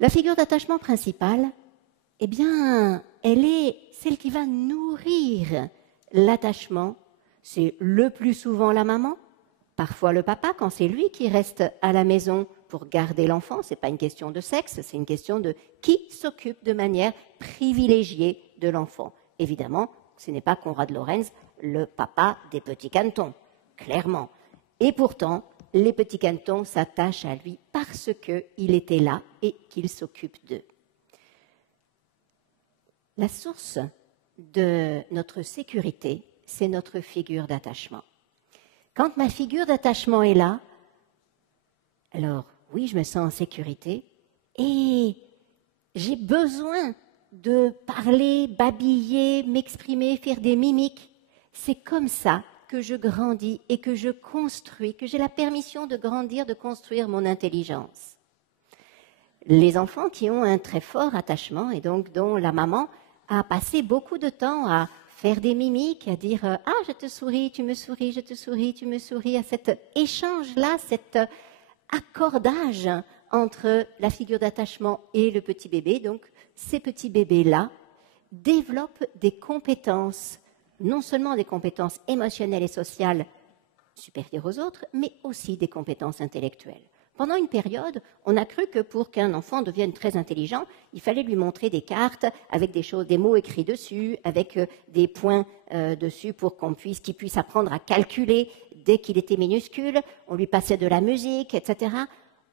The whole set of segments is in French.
La figure d'attachement principale, eh bien, elle est celle qui va nourrir l'attachement. C'est le plus souvent la maman, parfois le papa, quand c'est lui qui reste à la maison pour garder l'enfant. Ce n'est pas une question de sexe, c'est une question de qui s'occupe de manière privilégiée de l'enfant. Évidemment, ce n'est pas Konrad Lorenz, le papa des petits cantons, clairement. Et pourtant, les petits cantons s'attachent à lui parce qu'il était là et qu'il s'occupe d'eux. La source de notre sécurité, c'est notre figure d'attachement. Quand ma figure d'attachement est là, alors oui, je me sens en sécurité et j'ai besoin de parler, babiller, m'exprimer, faire des mimiques. C'est comme ça que je grandis et que je construis, que j'ai la permission de grandir, de construire mon intelligence. Les enfants qui ont un très fort attachement et donc dont la maman a passé beaucoup de temps à faire des mimiques, à dire « Ah, je te souris, tu me souris, je te souris, tu me souris », à cet échange-là, cet accordage entre la figure d'attachement et le petit bébé. Donc, ces petits bébés-là développent des compétences, non seulement des compétences émotionnelles et sociales supérieures aux autres, mais aussi des compétences intellectuelles. Pendant une période, on a cru que pour qu'un enfant devienne très intelligent, il fallait lui montrer des cartes avec des choses, des mots écrits dessus, avec des points dessus pour qu'il puisse apprendre à calculer dès qu'il était minuscule. On lui passait de la musique, etc.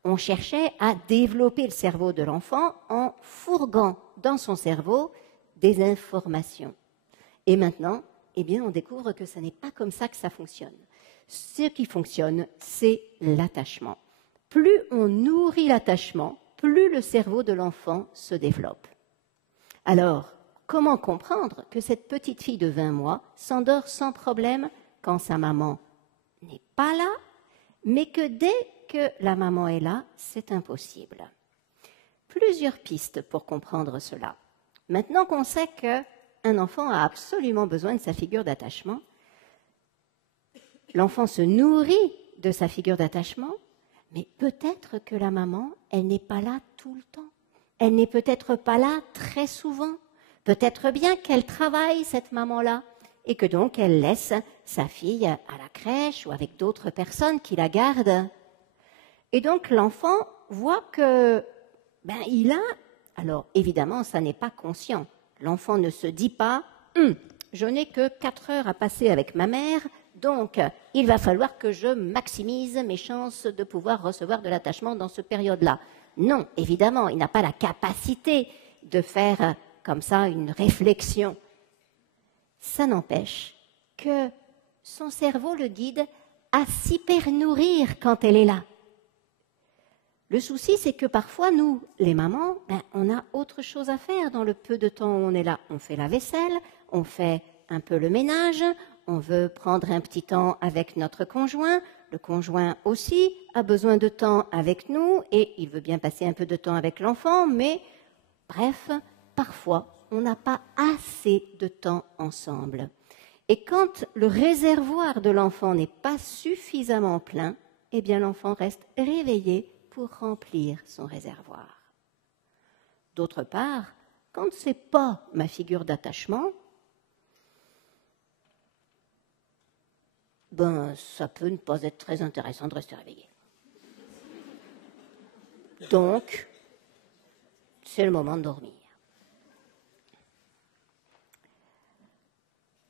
On cherchait à développer le cerveau de l'enfant en fourguant dans son cerveau des informations. Et maintenant, eh bien, on découvre que ce n'est pas comme ça que ça fonctionne. Ce qui fonctionne, c'est l'attachement. Plus on nourrit l'attachement, plus le cerveau de l'enfant se développe. Alors, comment comprendre que cette petite fille de 20 mois s'endort sans problème quand sa maman n'est pas là, mais que dès que la maman est là, c'est impossible? Plusieurs pistes pour comprendre cela. Maintenant qu'on sait qu'un enfant a absolument besoin de sa figure d'attachement, l'enfant se nourrit de sa figure d'attachement, mais peut-être que la maman, elle n'est pas là tout le temps. Elle n'est peut-être pas là très souvent. Peut-être bien qu'elle travaille, cette maman-là, et que donc elle laisse sa fille à la crèche ou avec d'autres personnes qui la gardent. Et donc l'enfant voit que, il a... Alors évidemment, ça n'est pas conscient. L'enfant ne se dit pas « je n'ai que 4 heures à passer avec ma mère », donc, il va falloir que je maximise mes chances de pouvoir recevoir de l'attachement dans cette période-là. Non, évidemment, il n'a pas la capacité de faire comme ça une réflexion. Ça n'empêche que son cerveau le guide à s'hyper-nourrir quand elle est là. Le souci, c'est que parfois, nous, les mamans, on a autre chose à faire dans le peu de temps où on est là. On fait la vaisselle, on fait un peu le ménage, on veut prendre un petit temps avec notre conjoint, le conjoint aussi a besoin de temps avec nous et il veut bien passer un peu de temps avec l'enfant, mais bref, parfois, on n'a pas assez de temps ensemble. Et quand le réservoir de l'enfant n'est pas suffisamment plein, eh bien l'enfant reste réveillé pour remplir son réservoir. D'autre part, quand ce n'est pas ma figure d'attachement, ça peut ne pas être très intéressant de rester réveillé. Donc, c'est le moment de dormir.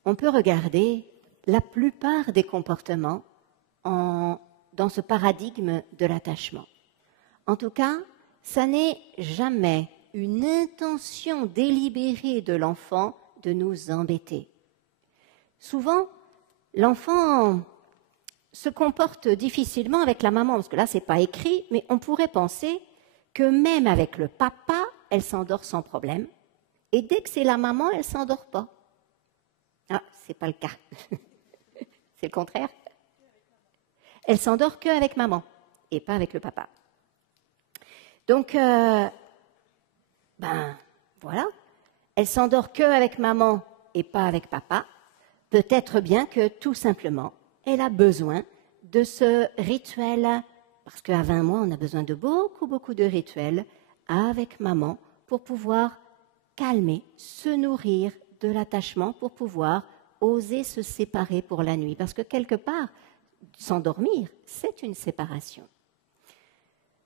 On peut regarder la plupart des comportements dans ce paradigme de l'attachement. En tout cas, ça n'est jamais une intention délibérée de l'enfant de nous embêter. Souvent, l'enfant se comporte difficilement avec la maman, parce que là, ce n'est pas écrit, mais on pourrait penser que même avec le papa, elle s'endort sans problème, et dès que c'est la maman, elle ne s'endort pas. Ah, ce n'est pas le cas. C'est le contraire. Elle s'endort qu'avec maman, et pas avec le papa. Donc, voilà, elle s'endort qu'avec maman et pas avec papa. Peut-être bien que, tout simplement, elle a besoin de ce rituel, parce qu'à 20 mois, on a besoin de beaucoup de rituels, avec maman pour pouvoir calmer, se nourrir de l'attachement, pour pouvoir oser se séparer pour la nuit. Parce que quelque part, s'endormir, c'est une séparation.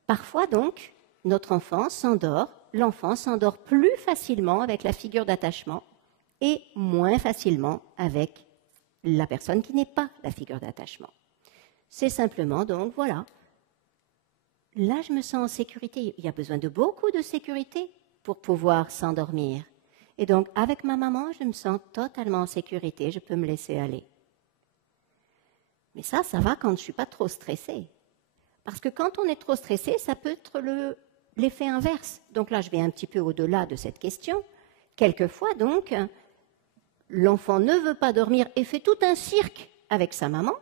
Parfois donc, notre enfant s'endort, l'enfant s'endort plus facilement avec la figure d'attachement et moins facilement avec la personne qui n'est pas la figure d'attachement. C'est simplement donc, voilà, là je me sens en sécurité. Il y a besoin de beaucoup de sécurité pour pouvoir s'endormir. Et donc, avec ma maman, je me sens totalement en sécurité, je peux me laisser aller. Mais ça va quand je ne suis pas trop stressée. Parce que quand on est trop stressé, ça peut être l'effet inverse. Donc là, je vais un petit peu au-delà de cette question. Quelquefois, donc, l'enfant ne veut pas dormir et fait tout un cirque avec sa maman.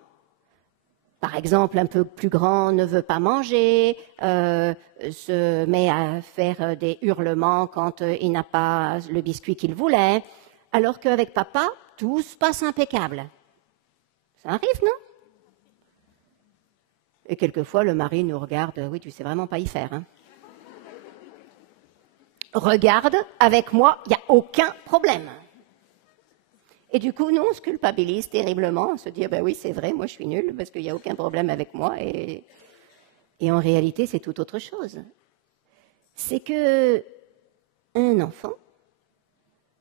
Par exemple, un peu plus grand ne veut pas manger, se met à faire des hurlements quand il n'a pas le biscuit qu'il voulait, alors qu'avec papa, tout se passe impeccable. Ça arrive, non? Et quelquefois, le mari nous regarde, oui, tu sais vraiment pas y faire. Hein. Regarde, avec moi, il n'y a aucun problème. Et du coup, nous, on se culpabilise terriblement, on se dit, ben oui, c'est vrai, moi je suis nulle parce qu'il n'y a aucun problème avec moi. Et en réalité, c'est tout autre chose. C'est que un enfant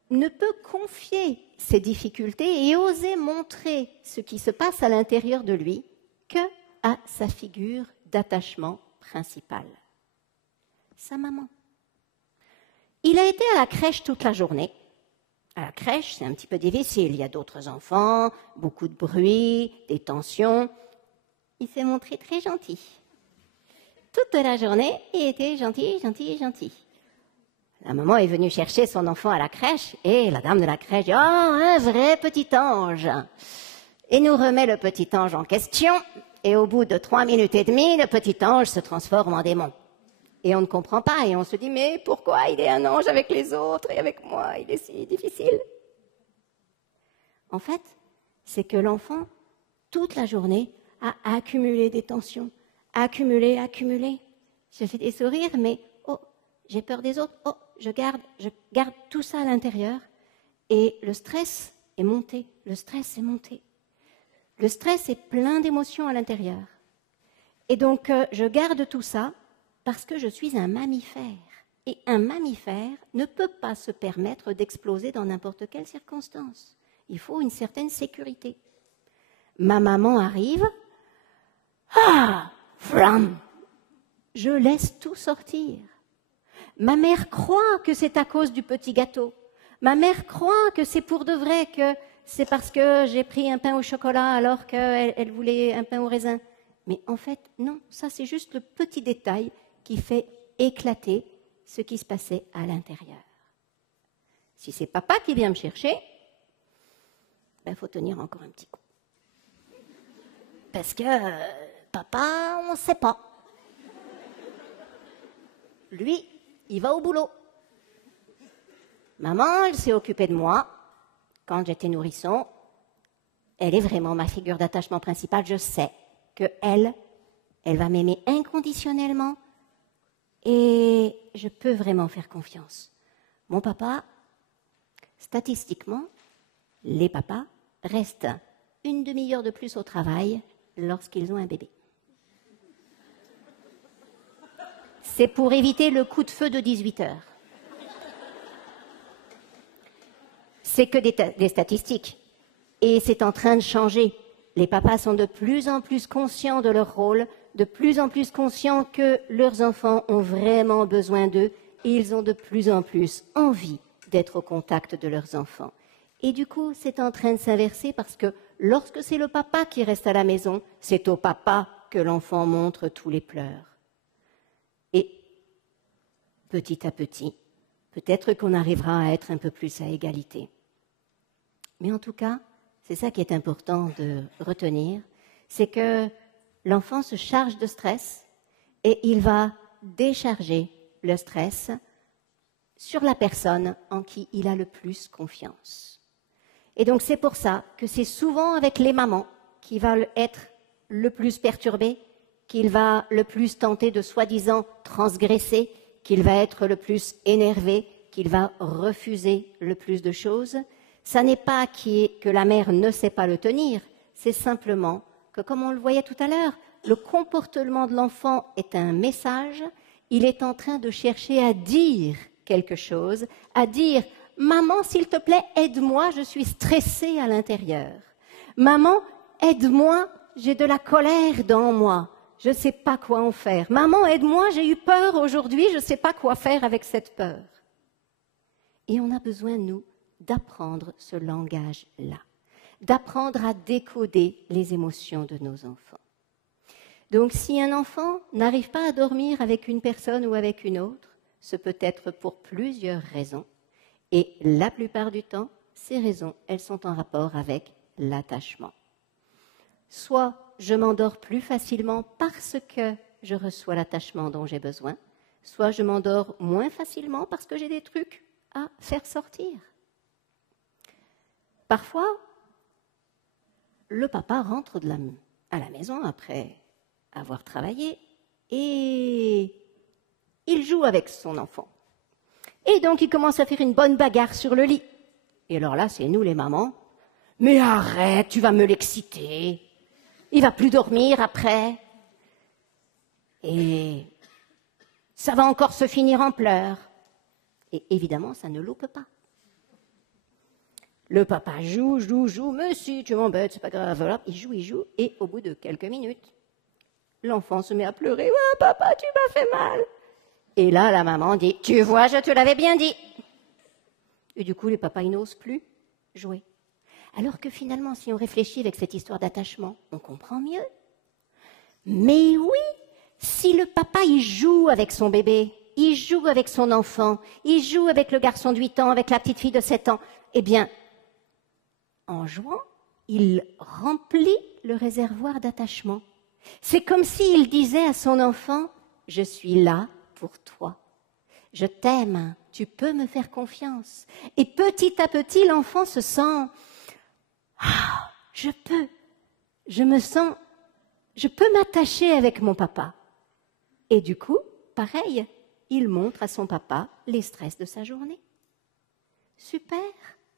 ne peut confier ses difficultés et oser montrer ce qui se passe à l'intérieur de lui que à sa figure d'attachement principale, sa maman. Il a été à la crèche toute la journée. À la crèche, c'est un petit peu difficile. Il y a d'autres enfants, beaucoup de bruit, des tensions. Il s'est montré très gentil. Toute la journée, il était gentil, gentil, gentil. La maman est venue chercher son enfant à la crèche et la dame de la crèche dit « Oh, un vrai petit ange !» Et nous remet le petit ange en question. Et au bout de 3 minutes et demie, le petit ange se transforme en démon. Et on ne comprend pas, et on se dit, mais pourquoi il est un ange avec les autres et avec moi, il est si difficile? En fait, c'est que l'enfant, toute la journée, a accumulé des tensions, accumulé. Je fais des sourires, mais oh, j'ai peur des autres, oh, je garde tout ça à l'intérieur. Et le stress est monté, le stress est plein d'émotions à l'intérieur. Et donc, je garde tout ça, parce que je suis un mammifère. Et un mammifère ne peut pas se permettre d'exploser dans n'importe quelle circonstance. Il faut une certaine sécurité. Ma maman arrive. Ah, flam! Je laisse tout sortir. Ma mère croit que c'est à cause du petit gâteau. Ma mère croit que c'est pour de vrai, que c'est parce que j'ai pris un pain au chocolat alors qu'elle voulait un pain au raisin. Mais en fait, non, ça c'est juste le petit détail qui fait éclater ce qui se passait à l'intérieur. Si c'est papa qui vient me chercher, ben faut tenir encore un petit coup. Parce que papa, on ne sait pas. Lui, il va au boulot. Maman, elle s'est occupée de moi quand j'étais nourrisson. Elle est vraiment ma figure d'attachement principale. Je sais qu'elle va m'aimer inconditionnellement. Et je peux vraiment faire confiance. Mon papa, statistiquement, les papas restent une demi-heure de plus au travail lorsqu'ils ont un bébé. C'est pour éviter le coup de feu de 18 heures. C'est que des statistiques. Et c'est en train de changer. Les papas sont de plus en plus conscients de leur rôle, de plus en plus conscients que leurs enfants ont vraiment besoin d'eux et ils ont de plus en plus envie d'être au contact de leurs enfants. Et du coup, c'est en train de s'inverser parce que lorsque c'est le papa qui reste à la maison, c'est au papa que l'enfant montre tous les pleurs. Et petit à petit, peut-être qu'on arrivera à être un peu plus à égalité. Mais en tout cas, c'est ça qui est important de retenir, c'est que l'enfant se charge de stress et il va décharger le stress sur la personne en qui il a le plus confiance. Et donc c'est pour ça que c'est souvent avec les mamans qu'il va être le plus perturbé, qu'il va le plus tenter de soi-disant transgresser, qu'il va être le plus énervé, qu'il va refuser le plus de choses. Ça n'est pas que la mère ne sait pas le tenir, c'est simplement que, comme on le voyait tout à l'heure, le comportement de l'enfant est un message, il est en train de chercher à dire quelque chose, à dire « Maman, s'il te plaît, aide-moi, je suis stressée à l'intérieur. Maman, aide-moi, j'ai de la colère dans moi, je ne sais pas quoi en faire. Maman, aide-moi, j'ai eu peur aujourd'hui, je ne sais pas quoi faire avec cette peur. » Et on a besoin, nous, d'apprendre ce langage-là, d'apprendre à décoder les émotions de nos enfants. Donc, si un enfant n'arrive pas à dormir avec une personne ou avec une autre, ce peut être pour plusieurs raisons. Et la plupart du temps, ces raisons, elles sont en rapport avec l'attachement. Soit je m'endors plus facilement parce que je reçois l'attachement dont j'ai besoin, soit je m'endors moins facilement parce que j'ai des trucs à faire sortir. Parfois, le papa rentre à la maison après avoir travaillé et il joue avec son enfant. Et donc, il commence à faire une bonne bagarre sur le lit. Et alors là, c'est nous les mamans. « Mais arrête, tu vas me l'exciter. Il va plus dormir après. Et ça va encore se finir en pleurs. » Et évidemment, ça ne loupe pas. Le papa joue, « Mais si, tu m'embêtes, c'est pas grave. » Voilà, il joue, et au bout de quelques minutes, l'enfant se met à pleurer. « Ouais, papa, tu m'as fait mal. » Et là, la maman dit, « Tu vois, je te l'avais bien dit. » Et du coup, les papas, ils n'osent plus jouer. Alors que finalement, si on réfléchit avec cette histoire d'attachement, on comprend mieux. Mais oui, si le papa, il joue avec son bébé, il joue avec son enfant, il joue avec le garçon de 8 ans, avec la petite fille de 7 ans, eh bien, en jouant, il remplit le réservoir d'attachement. C'est comme s'il disait à son enfant, « Je suis là pour toi. Je t'aime, tu peux me faire confiance. » Et petit à petit, l'enfant se sent « Ah, je peux m'attacher avec mon papa. » Et du coup, pareil, il montre à son papa les stress de sa journée. Super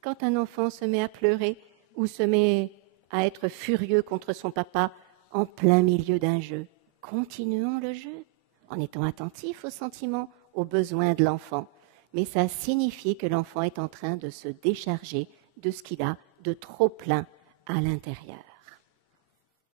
quand un enfant se met à pleurer ou se met à être furieux contre son papa en plein milieu d'un jeu. Continuons le jeu en étant attentifs aux sentiments, aux besoins de l'enfant. Mais ça signifie que l'enfant est en train de se décharger de ce qu'il a de trop plein à l'intérieur.